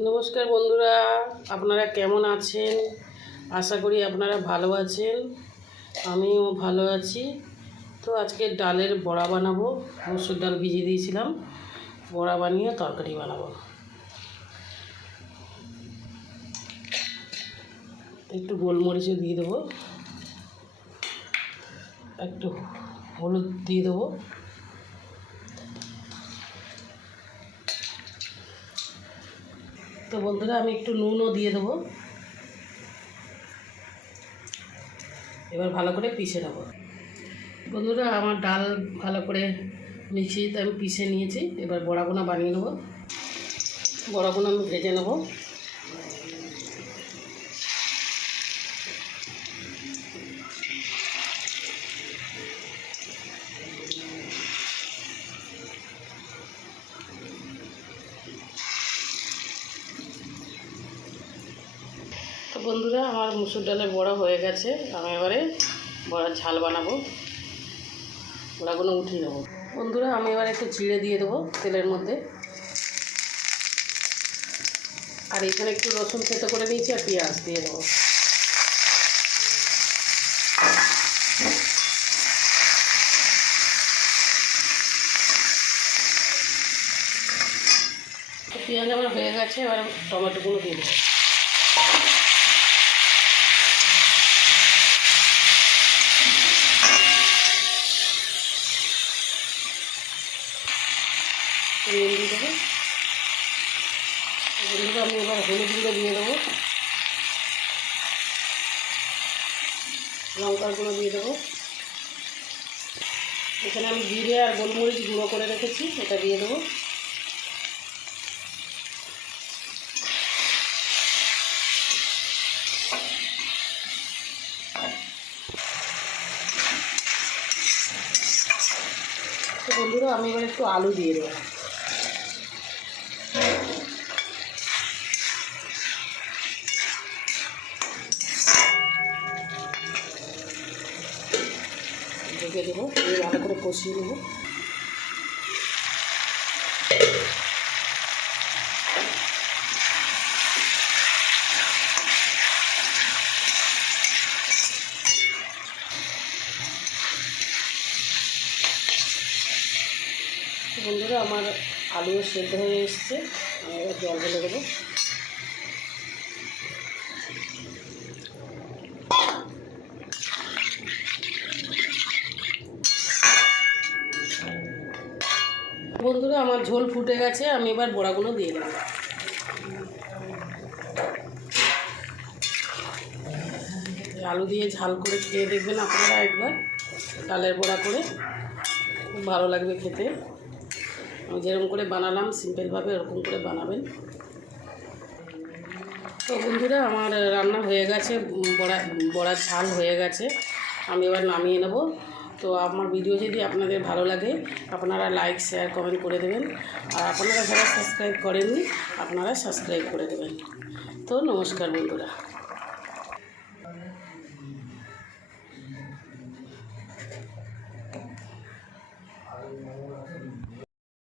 নমস্কার বন্ধুরা, আপনারা কেমন আছেন? আশা করি আপনারা ভালো আছেন। আমিও ভালো আছি। তো আজকে ডালের বড়া বানাবো। মসুর ডাল ভিজিয়ে দিয়েছিলাম, বড়া বানিয়ে তরকারি বানাবো। একটু গোলমরিচও দিয়ে দেবো, একটু হলুদ দিয়ে দেবো, তো বন্ধুরা আমি একটু নুনও দিয়ে দেবো। এবার ভালো করে পিষে নেব। বন্ধুরা আমার ডাল ভালো করে মিক্সিতে আমি পিষে নিয়েছি। এবার বড়াগুলো বানিয়ে নেব। বড়াগুলো আমি ভেজে নেব। তো বন্ধুরা আমার মুসুর ডালের বড়া হয়ে গেছে। আমি এবারে বড়ার ঝাল বানাবো। বড়াগুলো উঠিয়ে নেবো। বন্ধুরা আমি এবার একটু জিরে দিয়ে দেবো তেলের মধ্যে। আর এখানে একটু রসুন থেতো করে নিয়েছি আর পেঁয়াজ দিয়ে দেবো। পেঁয়াজ আমার হয়ে গেছে। এবার টমেটোগুলো দিয়ে দেবো। নুন দিয়ে দেবো। বন্ধুরা আমি এবার হলুদ গুঁড়ো দিয়ে দেবো, লঙ্কার গুঁড়ো দিয়ে দেবো। এখানে আমি জিরে আর গোলমরিচ গুঁড়ো করে রেখেছি, এটা দিয়ে দেবো। তো বন্ধুরা আমি এবার একটু আলু দিয়ে দেবো। ঢেকে দেবো, দিয়ে ভালো করে কষিয়ে নেবো। বন্ধুরা আমার আলুও সেদ্ধ হয়ে এসছে। আমি এবার জল ঢেলে দেবো। বন্ধুরা আমার ঝোল ফুটে গেছে। আমি এবার বড়াগুলো দিয়ে দেবো। আলু দিয়ে ঝাল করে খেয়ে দেখবেন আপনারা একবার, ডালের বড়া করে, খুব ভালো লাগবে খেতে। আমি যেরকম করে বানালাম সিম্পলভাবে ওরকম করে বানাবেন। তো বন্ধুরা আমার রান্না হয়ে গেছে, বড়ার ঝাল হয়ে গেছে। আমি এবার নামিয়ে নেব। তো আমার ভিডিও যদি আপনাদের ভালো লাগে আপনারা লাইক শেয়ার কমেন্ট করে দেবেন। আর আপনারা যারা সাবস্ক্রাইব করেননি আপনারা সাবস্ক্রাইব করে দেবেন। তো নমস্কার বন্ধুরা।